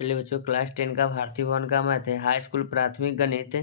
चलिए बच्चों, क्लास 10 का भारतीय भवन का मैथ है, हाई स्कूल प्राथमिक गणित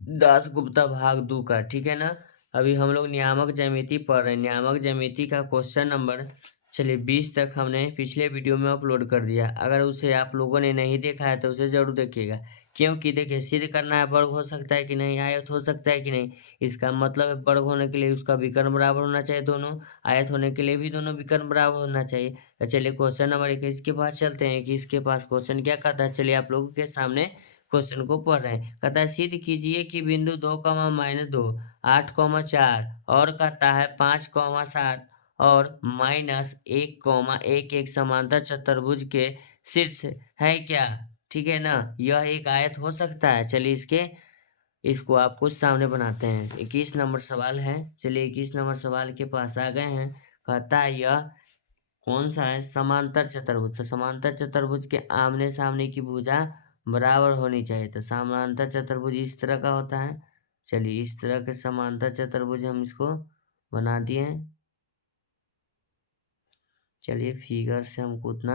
दास गुप्ता भाग 2 का। ठीक है ना। अभी हम लोग नियामक ज्यामिति पढ़ रहे हैं। नियामक ज्यामिति का क्वेश्चन नंबर चलिए 20 तक हमने पिछले वीडियो में अपलोड कर दिया। अगर उसे आप लोगों ने नहीं देखा है तो उसे जरूर देखिएगा, क्योंकि देखिए सिद्ध करना है वर्ग हो सकता है कि नहीं, आयत हो सकता है कि नहीं। इसका मतलब है वर्ग होने के लिए उसका विकर्ण बराबर होना चाहिए दोनों, आयत होने के लिए भी दोनों विकर्ण बराबर होना चाहिए। तो चलिए क्वेश्चन नंबर 21 के पास चलते हैं कि इसके पास क्वेश्चन क्या कहता है। चलिए आप लोगों के सामने क्वेश्चन को पढ़ रहे हैं। कहता है सिद्ध कीजिए कि बिंदु 2, -2, 8, 4 और कहता है 5, 7 और -1, 1 समांतर चतुर्भुज के शीर्ष है क्या। ठीक है ना। यह एक आयत हो सकता है। चलिए इसको आप कुछ सामने बनाते हैं। 21 नंबर सवाल है। चलिए 21 नंबर सवाल के पास आ गए हैं। कहता है यह कौन सा है, समांतर चतुर्भुज। तो समांतर चतुर्भुज के आमने सामने की भुजा बराबर होनी चाहिए। तो समांतर चतुर्भुज इस तरह का होता है। चलिए इस तरह के समांतर चतुर्भुज हम इसको बना दिए। चलिए फिगर से हमको उतना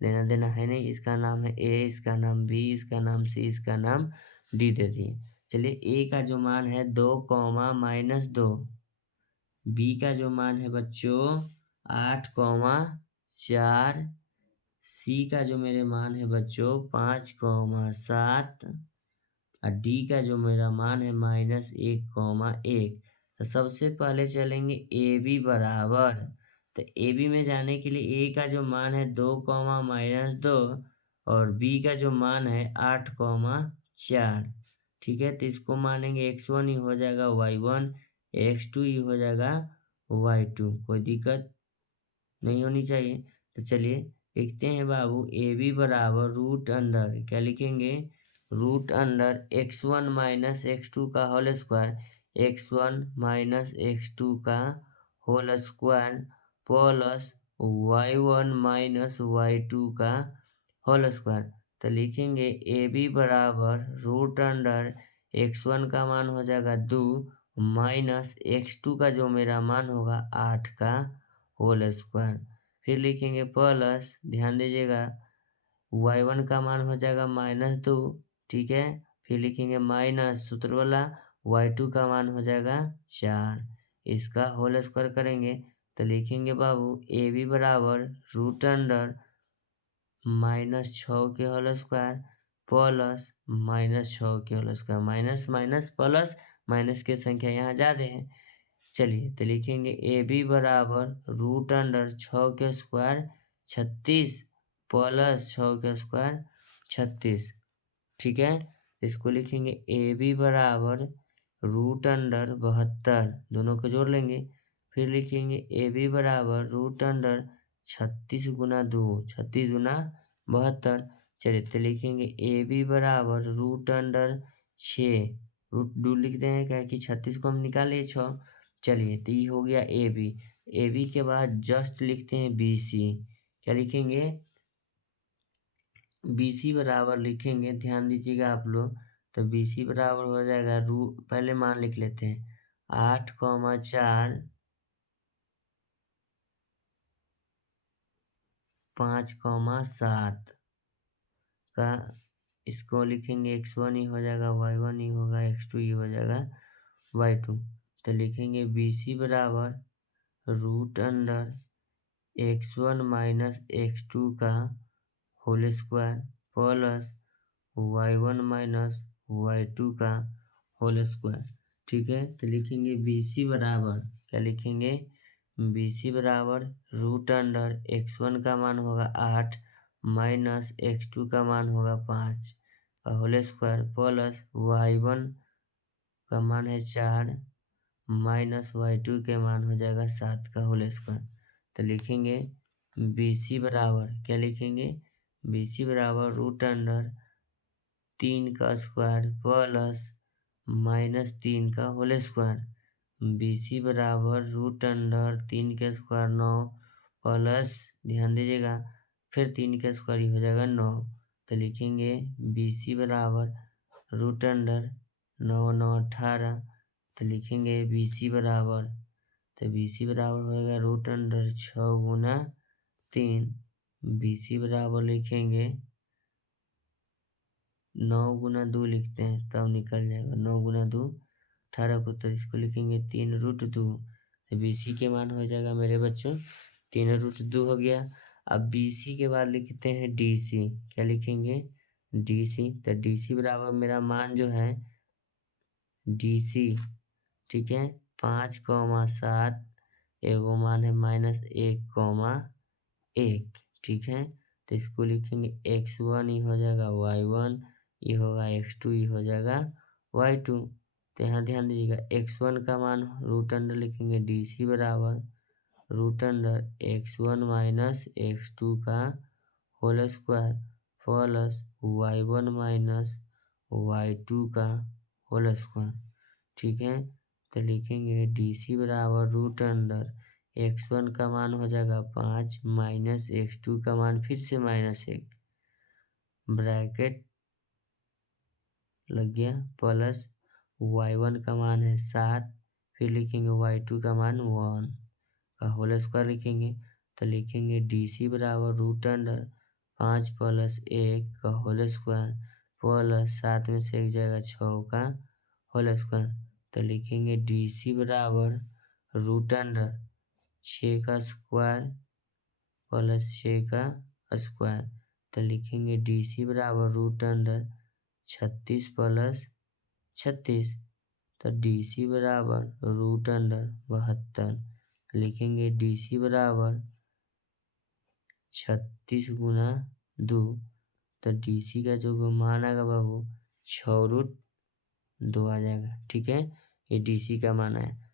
लेना देना है नहीं। इसका नाम है ए, इसका नाम बी, इसका नाम सी, इसका नाम डी दे दिए। चलिए ए का जो मान है 2, बी का जो मान है बच्चों 8, 4, सी का जो मेरे मान है बच्चों 5, 7 और डी का जो मेरा मान है -1, 1। तो सबसे पहले चलेंगे ए बी बराबर। तो ए बी में जाने के लिए ए का जो मान है 2, और बी का जो मान है 8, 4। ठीक है। तो इसको मानेंगे x1 ही हो जाएगा y1, x2 ही हो जाएगा y2। कोई दिक्कत नहीं होनी चाहिए। तो चलिए लिखते हैं बाबू ए बी बराबर रूट अंडर, क्या लिखेंगे, रूट अंडर x1 -x2 का होल स्क्वायर, x1 -x2 का whole square plus y1 -y2 का होल स्क्वायर। तो लिखेंगे ए बी बराबर रूट अंडर x1 का मान हो जाएगा 2 -x2 का जो मेरा मान होगा 8 का होल स्क्वायर। फिर लिखेंगे प्लस, ध्यान दीजिएगा, y1 का मान हो जाएगा -2। ठीक है। फिर लिखेंगे माइनस सूत्र वाला y2 का मान हो जाएगा 4। इसका होल स्क्वायर करेंगे तो लिखेंगे बाबू ए बी बराबर रूट अंडर -6 के होल स्क्वायर प्लस -6 के whole square. Minus minus plus, minus की संख्या यहाँ ज्यादा है। चलिए तो लिखेंगे ए बी बराबर रूट अंडर 6 के स्क्वायर 36 प्लस 6 के स्क्वायर 36। ठीक है। इसको लिखेंगे ए बी बराबर रूट अंडर 72, दोनों को जोड़ लेंगे। फिर लिखेंगे ए बी बराबर रूट अंडर 36 × 2, 36 × 72। चलिए तो लिखेंगे ए बी बराबर रूट अंडर 6, रूट 2 लिखते हैं क्या कि 36 को हम निकाल लिए 6। चलिए तो ये हो गया ए बी। ए बी के बाद जस्ट लिखते हैं बी सी। क्या लिखेंगे, बी सी बराबर लिखेंगे, ध्यान दीजिएगा आप लोग। तो बी सी बराबर हो जाएगा पहले मान लिख लेते हैं 8, 4, 5, 7 का। इसको लिखेंगे x1 ही हो जाएगा, y1 ही होगा, x2 ही हो जाएगा, y2। तो लिखेंगे बी सी बराबर रूट अंडर x1 -x2 का whole square plus y1 -y2 का होल स्क्वायर। ठीक है। तो लिखेंगे बी सी बराबर, क्या लिखेंगे, बी सी बराबर रूट अंडर x1 का मान होगा 8 -x2 का मान होगा 5 का होल स्क्वायर प्लस y1 का मान है 4 -y2 के मान हो जाएगा 7 का होल स्क्वायर। तो लिखेंगे बी सी बराबर, क्या लिखेंगे, बी सी बराबर रूट अंडर 3 का स्क्वायर प्लस -3 का होल स्क्वायर। बी सी बराबर रूट अंडर 3 के स्क्वायर 9 प्लस, ध्यान दीजिएगा, फिर 3 का स्क्वायर ही हो जाएगा 9। तो लिखेंगे बी सी बराबर रूट अंडर 9 9 18। तो लिखेंगे बी सी बराबर, तो बी सी बराबर होगा रूट अंडर 6 × 3 BC बराबर लिखेंगे 9 गुना 2 लिखते हैं तब निकल जाएगा। 9 गुना 2 18 को, तो इसको लिखेंगे 3√2। तो BC के मान हो जाएगा मेरे बच्चों 3√2 हो गया। अब BC के बाद लिखते हैं DC। क्या लिखेंगे? DC। तो DC बराबर मेरा मान जो है DC, ठीक है, 5,7, एगो मान है -1,1, ठीक है। तो इसको लिखेंगे x1 ही हो जाएगा y1, ये होगा x2, ये हो जाएगा y2। तो यहाँ ध्यान दीजिएगा x1 का मान रूट अंडर लिखेंगे DC बराबर root under x1 minus x2 का whole square plus y1 minus y2 का होल स्क्वायर, ठीक है। तो लिखेंगे DC बराबर रूट अंडर x1 का मान हो जाएगा 5 माइनस x2 का मान फिर से -1, ब्रैकेट लग गया, प्लस y1 का मान है 7, फिर लिखेंगे y2 का मान 1 का होल स्क्वायर लिखेंगे। तो लिखेंगे DC बराबर रूट अंडर 5 + 1 का होल स्क्वायर प्लस 7 में से 1 जाएगा 6 का होल स्क्वायर। तो लिखेंगे DC बराबर रूट अंडर 6 का स्क्वायर प्लस 6 का स्क्वायर। तो लिखेंगे DC बराबर रूट अंडर 36 + 36। तो DC बराबर रूट अंडर 72। लिखेंगे DC बराबर 36 गुना 2। तो DC का जो मान आएगा बाबू 6√2 आ जाएगा, ठीक है। ये DC का मान है।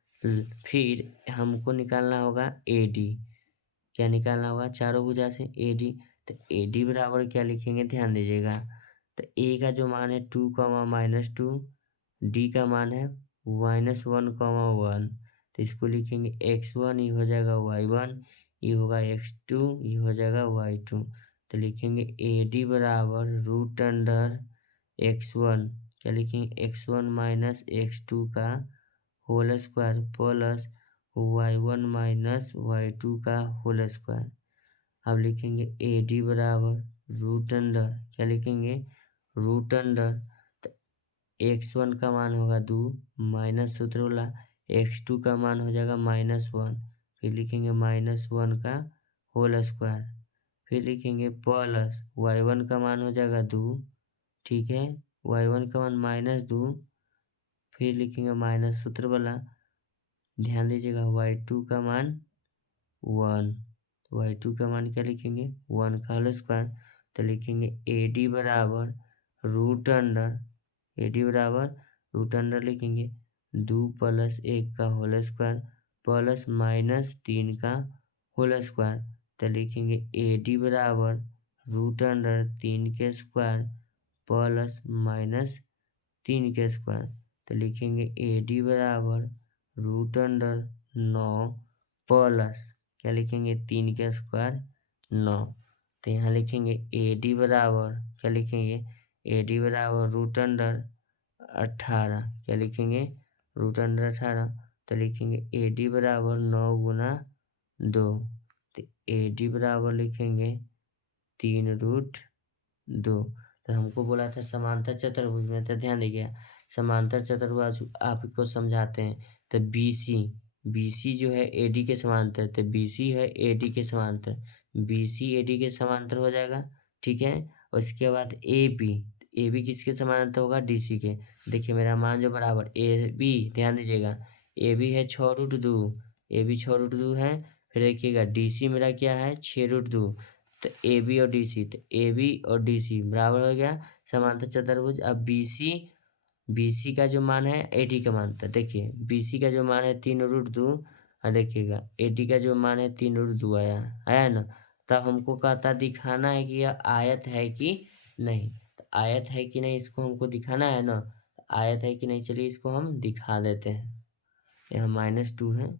फिर हमको निकालना होगा AD। क्या निकालना होगा? चारों भुजा से AD। तो AD बराबर क्या लिखेंगे ध्यान दीजिएगा। तो A का जो मान है 2, -2, D का मान है -1, 1। तो इसको लिखेंगे x1, ये हो जाएगा y1, ये होगा x2, ये हो जाएगा y2। तो लिखेंगे AD बराबर रूट अंडर x1, क्या लिखेंगे x1 माइनस x2 का whole square plus y1 minus y2 का होल स्क्वायर। अब लिखेंगे AD बराबर रूट अंडर, क्या लिखेंगे रूट अंडर x1 का मान होगा 2 माइनस सूत्र वाला x2 का मान हो जाएगा -1, फिर लिखेंगे -1 का होल स्क्वायर, फिर लिखेंगे प्लस y1 का मान हो जाएगा 2, ठीक है, y1 का मान -2, फिर लिखेंगे माइनस सूत्र वाला, ध्यान दीजिएगा y2 का मान 1, तो y2 का मान क्या लिखेंगे 1 का होल स्क्वायर। तो लिखेंगे AD बराबर रूट अंडर, AD बराबर रूट अंडर लिखेंगे 2 + 1 का होल स्क्वायर प्लस -3 का होल स्क्वायर। तो लिखेंगे AD बराबर रूट अंडर 3 के स्क्वायर प्लस -3 के स्क्वायर। तो लिखेंगे AD बराबर रूट अंडर 9 प्लस, क्या लिखेंगे 3 के स्क्वायर 9। तो यहाँ लिखेंगे AD बराबर, क्या लिखेंगे AD बराबर रूट अंडर 18, क्या लिखेंगे रूट अंडर 18। तो लिखेंगे AD बराबर 9 गुना 2। तो AD बराबर लिखेंगे 3√2। तो हमको बोला था समांतर चतुर्भुज में, तो ध्यान दीजिए समांतर चतुर्भुज आपको समझाते हैं। तो BC जो है AD के समांतर, तो BC है AD के समांतर, BC AD के समांतर हो जाएगा, ठीक है। उसके बाद AB किसके समांतर होगा? DC के। देखिए मेरा मान जो बराबर AB, ध्यान दीजिएगा AB है 6√2, AB 6√2 है। फिर देखिएगा DC मेरा क्या है 6√2। तो AB और DC, तो AB और DC बराबर हो गया समांतर चतुर्भुज। अब BC का जो मान है AD का मान, तो देखिए BC का जो मान है 3√2 और देखिएगा AD का जो मान है 3√2 आया ना। तब हमको कहता दिखाना है कि यह आयत है कि नहीं। तो आयत है कि नहीं इसको हमको दिखाना है ना। आयत है कि नहीं, चलिए इसको हम दिखा देते हैं। यहाँ -2 है,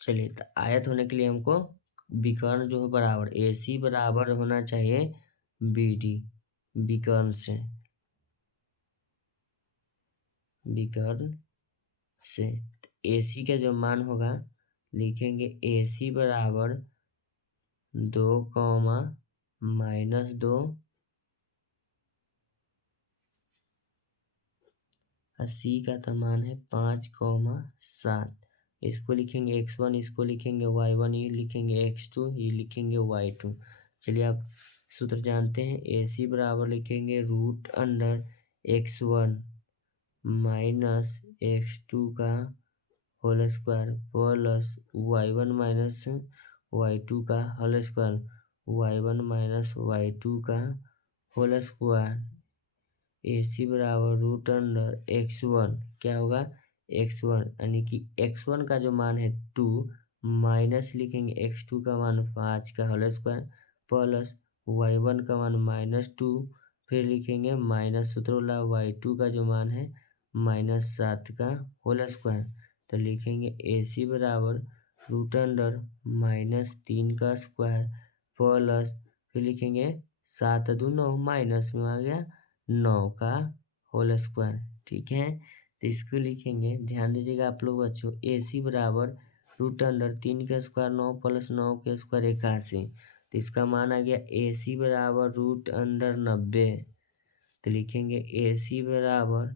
चलिए। तो आयत होने के लिए हमको विकर्ण जो है बराबर AC बराबर होना चाहिए BD, विकर्ण से AC का जो मान होगा लिखेंगे AC बराबर 2 -2 और C का तो मान है 5, 7। इसको लिखेंगे x1, इसको लिखेंगे y1, ये लिखेंगे x2, ये लिखेंगे y2। चलिए आप सूत्र जानते हैं। AC बराबर लिखेंगे √x1 माइनस x2 का whole square plus y1 minus y2 का whole square, y1 minus y2 का होल स्क्वायर। AC बराबर √x1 क्या होगा x1, यानी कि x1 का जो मान है 2 माइनस लिखेंगे x2 का मान 5 का होल स्क्वायर प्लस y1 का मान -2, फिर लिखेंगे माइनस सूत्र वाला y2 का जो मान है -7 का होल स्क्वायर। तो लिखेंगे AC बराबर √-3 का स्क्वायर प्लस फिर लिखेंगे 7 2 9 माइनस में आ गया 9 का होल स्क्वायर। ठीक है, तो इसको लिखेंगे, ध्यान दीजिएगा आप लोग बच्चों। AC बराबर √3 का स्क्वायर 9 + 9 के स्क्वायर 81, तो इसका मान आ गया AC बराबर √90। तो लिखेंगे AC बराबर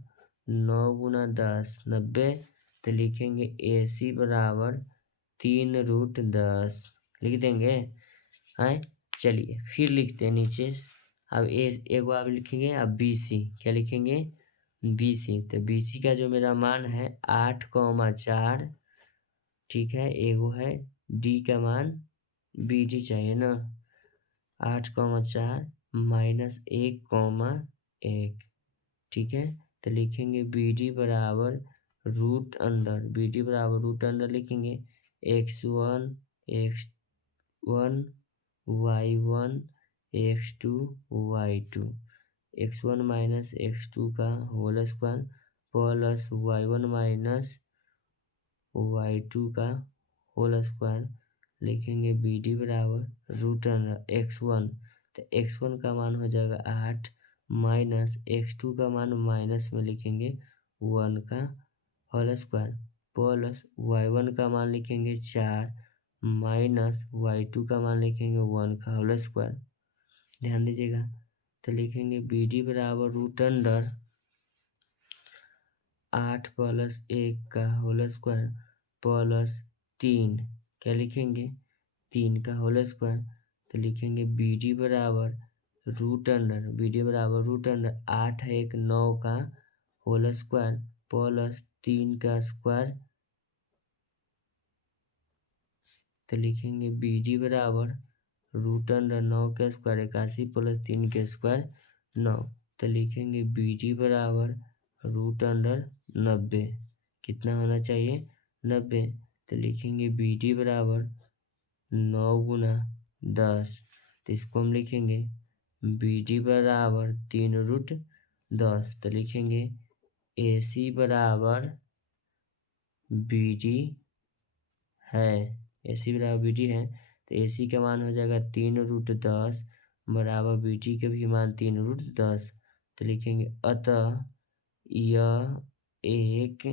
9 × 10 90, तो लिखेंगे AC बराबर 3√10 लिख देंगे। हाँ, चलिए फिर लिखते हैं नीचे। अब एक बार लिखेंगे। अब BC क्या लिखेंगे BC, तो BC का जो मेरा मान है 8, 4। ठीक है, एगो है D का मान BD चाहिए ना, 8, 4 -1, ठीक है। तो लिखेंगे BD बराबर BD बराबर √अंडर लिखेंगे x1 x1 y1 x2 y2, x1 minus x2 का whole square plus y1 minus y2 का होल स्क्वायर। लिखेंगे BD बराबर √x1, तो x1 का मान हो जाएगा 8 माइनस x2 का मान माइनस में लिखेंगे 1 का होल स्क्वायर प्लस y1 का मान लिखेंगे 4 माइनस y2 का मान लिखेंगे 1 का होल स्क्वायर। ध्यान दीजिएगा, तो लिखेंगे BD बराबर √8 + 1 का होल स्क्वायर प्लस 3, क्या लिखेंगे 3 का होल स्क्वायर। तो लिखेंगे BD बराबर √8 है 1 9 का होल स्क्वायर प्लस 3 का स्क्वायर। तो लिखेंगे BD बराबर √9 का स्क्वायर 81 प्लस 3 के स्क्वायर 9। तो लिखेंगे BD बराबर √90, कितना होना चाहिए 90। तो लिखेंगे BD बराबर 9 × 10, तो इसको हम लिखेंगे BD बराबर 3√10। तो लिखेंगे AC बराबर BD है, AC बराबर BD है, तो AC का मान हो जाएगा 3√10 बराबर BD के भी मान 3√10। तो लिखेंगे अतः यह एक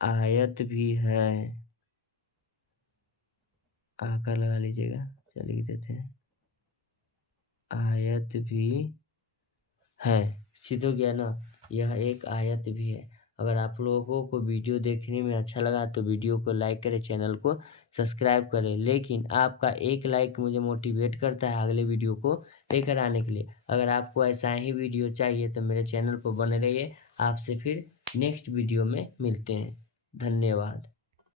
आयत भी है। आकर लगा लीजिएगा, चलिए लिख देते हैं आयत भी है। सिद्ध हो गया ना, यह एक आयत भी है। अगर आप लोगों को वीडियो देखने में अच्छा लगा तो वीडियो को लाइक करें, चैनल को सब्सक्राइब करें। लेकिन आपका एक लाइक मुझे मोटिवेट करता है अगले वीडियो को लेकर आने के लिए। अगर आपको ऐसा ही वीडियो चाहिए तो मेरे चैनल पर बने रहिए। आपसे फिर नेक्स्ट वीडियो में मिलते हैं। धन्यवाद।